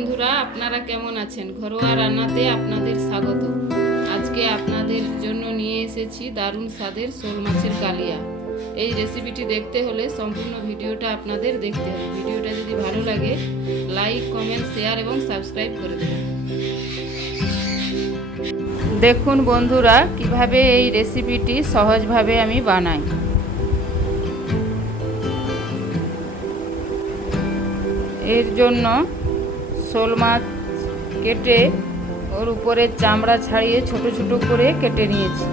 বন্ধুরা, আপনারা কেমন আছেন? ঘরোয়া রান্নাতে আপনাদের স্বাগত। আজকে আপনাদের জন্য নিয়ে এসেছি দারুণ স্বাদের শোল মাছের কালিয়া। এই রেসিপিটি দেখতে হলে সম্পূর্ণ ভিডিওটা আপনাদের দেখতে হবে। ভিডিওটা যদি ভালো লাগে লাইক, কমেন্ট, শেয়ার এবং সাবস্ক্রাইব করে দেবেন। দেখুন বন্ধুরা, কিভাবে এই রেসিপিটি সহজভাবে আমি বানাই। এর জন্য শোল মাছ কেটে ওর উপরে চামড়া ছাড়িয়ে ছোট ছোট করে কেটে নিয়েছি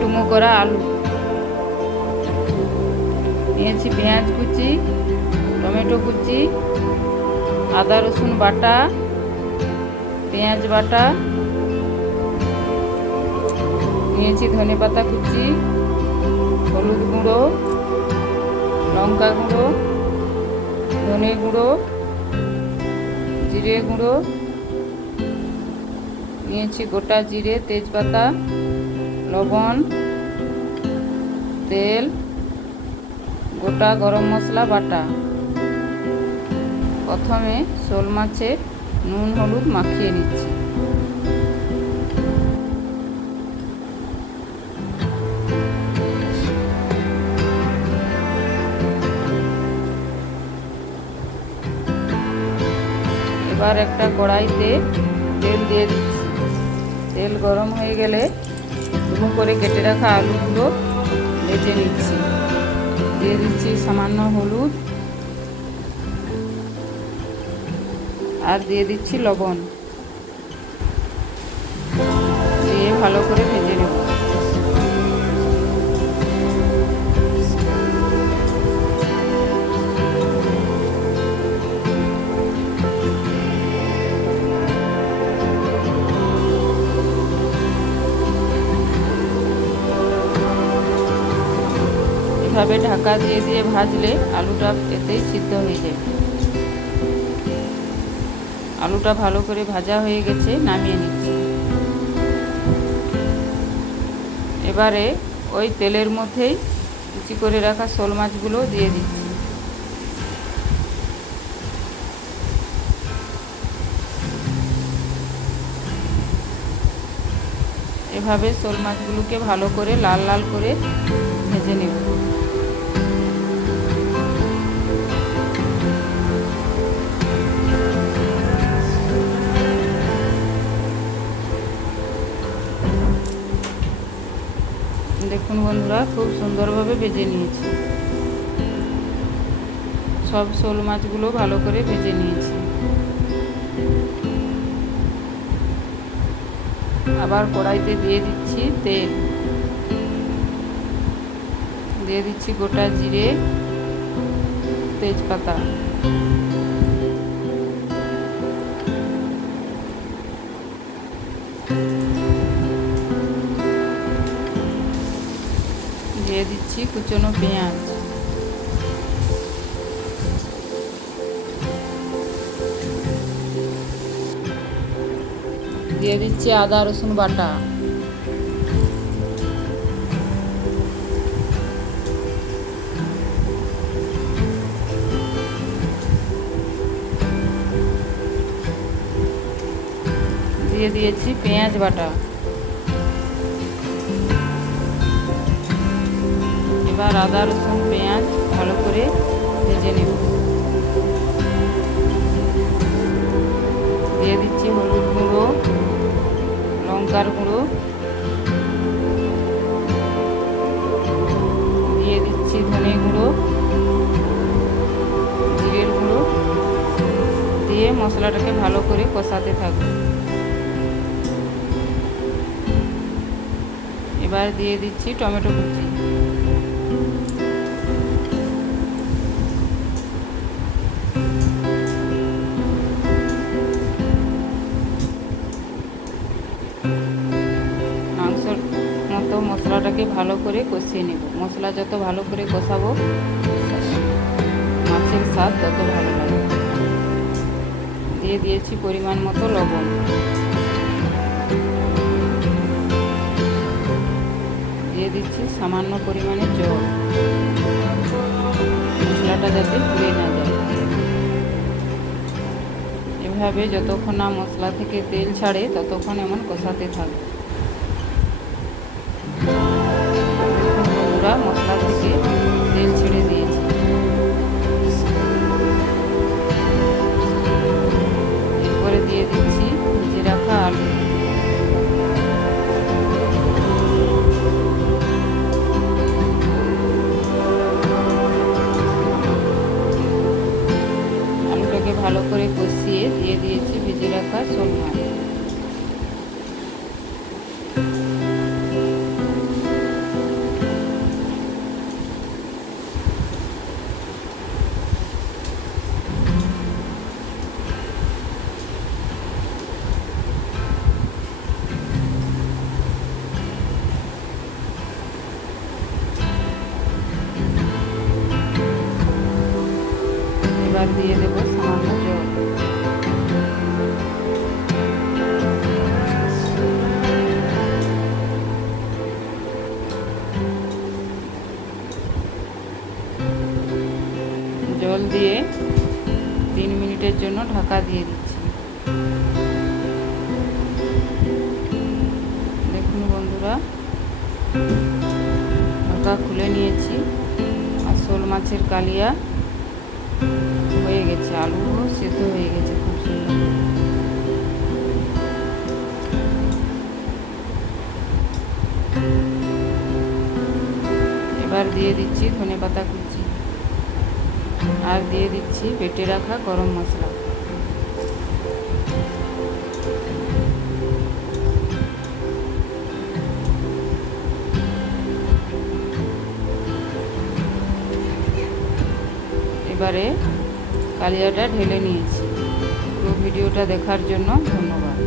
ডুমো করা আলু, নিয়েছি পেঁয়াজ কুচি, টমেটো কুচি, আদা রসুন বাটা, পেঁয়াজ বাটা, নিয়েছি ধনেপাতা কুচি, হলুদ গুঁড়ো, লঙ্কা গুঁড়ো, ধনে গুঁড়ো, জিরে গুঁড়ো, নিয়েছি গোটা জিরে, তেজপাতা, লবণ, তেল, গোটা গরম মশলা বাটা। প্রথমে শোল মাছে নুন হলুদ মাখিয়ে নিচ্ছি। এবার একটা কড়াইতে তেল দিয়ে দিচ্ছি। তেল গরম হয়ে গেলে ডুমো করে কেটে রাখা আলুগুলো ভেজে নিচ্ছি। দিয়ে দিচ্ছি সামান্য হলুদ আর দিয়ে দিচ্ছি লবণ, দিয়ে ভালো করে ভেজে নেব। এভাবে ঢাকা দিয়ে দিয়ে ভাজলে আলুটা এতেই সিদ্ধ হয়ে যাবে। আলুটা ভালো করে ভাজা হয়ে গেছে, নামিয়ে নিচ্ছি। এবারে ওই তেলের মধ্যেই কুচি করে রাখা শোল মাছগুলো দিয়ে দিচ্ছি। এভাবে শোল মাছগুলোকে ভালো করে লাল লাল করে ভেজে নেব। দেখুন বন্ধুরা, খুব সুন্দরভাবে ভেজে নিয়েছি। সব শোল মাছগুলো ভালো করে ভেজে নিয়েছি। আবার কড়াইতে দিয়ে দিচ্ছি তেল, দিয়ে দিচ্ছি গোটা জিরে, তেজপাতা, দিয়ে দিচ্ছি কুচনো পেঁয়াজ, দিয়ে দিচ্ছি আদা রসুন বাটা, দিয়ে দিয়েছি পেঁয়াজ বাটা। এবার আদা রসুন পেঁয়াজ ভালো করে ভেজে নেব। দিয়ে দিচ্ছি হলুদ গুঁড়ো, লঙ্কার গুঁড়ো, দিয়ে দিচ্ছি ধনে গুঁড়ো, জিরের গুঁড়ো, দিয়ে মশলাটাকে ভালো করে কষাতে থাকবো। এবার দিয়ে দিচ্ছি টমেটো কুচি, মাংসর মতো মশলাটাকে ভালো করে কষিয়ে নেব। মশলা যত ভালো করে কষাবো মাছের স্বাদ তত ভালো লাগবে। দিয়ে দিয়েছি পরিমাণ মতো লবণ, দিয়ে দিচ্ছি সামান্য পরিমাণে জল, মশলাটা যাতে পুড়ে না যায়। এইভাবে যতক্ষণ না মশলা থেকে তেল ছাড়ে ততক্ষণ এমন কষাতে থাকবে। দেখুন বন্ধুরা, মশলা থেকে তেল ছেড়ে দিয়েছে। এরপরে দিয়ে দিচ্ছি ভেজে রাখা আলু। আলুটাকে ভালো করে কষিয়ে দিয়ে দিয়েছি ভেজে রাখা শোল মাছ। এবার দিয়ে দেব সামান্য জল। জল দিয়ে 3 মিনিটের জন্য ঢাকা দিয়ে দিচ্ছি। দেখুন বন্ধুরা, ঢাকা খুলে নিয়েছি আর শোল মাছের কালিয়া হয়ে গেছে। আলুও সেদ্ধ হয়ে গেছে খুব সুন্দর। এবার দিয়ে দিচ্ছি ধনেপাতা কুচি আর দিয়ে দিচ্ছি বেটে রাখা গরম মশলা। এবারে কালিয়াটা ঢেলে নিয়েছি। পুরো ভিডিওটা দেখার জন্য ধন্যবাদ।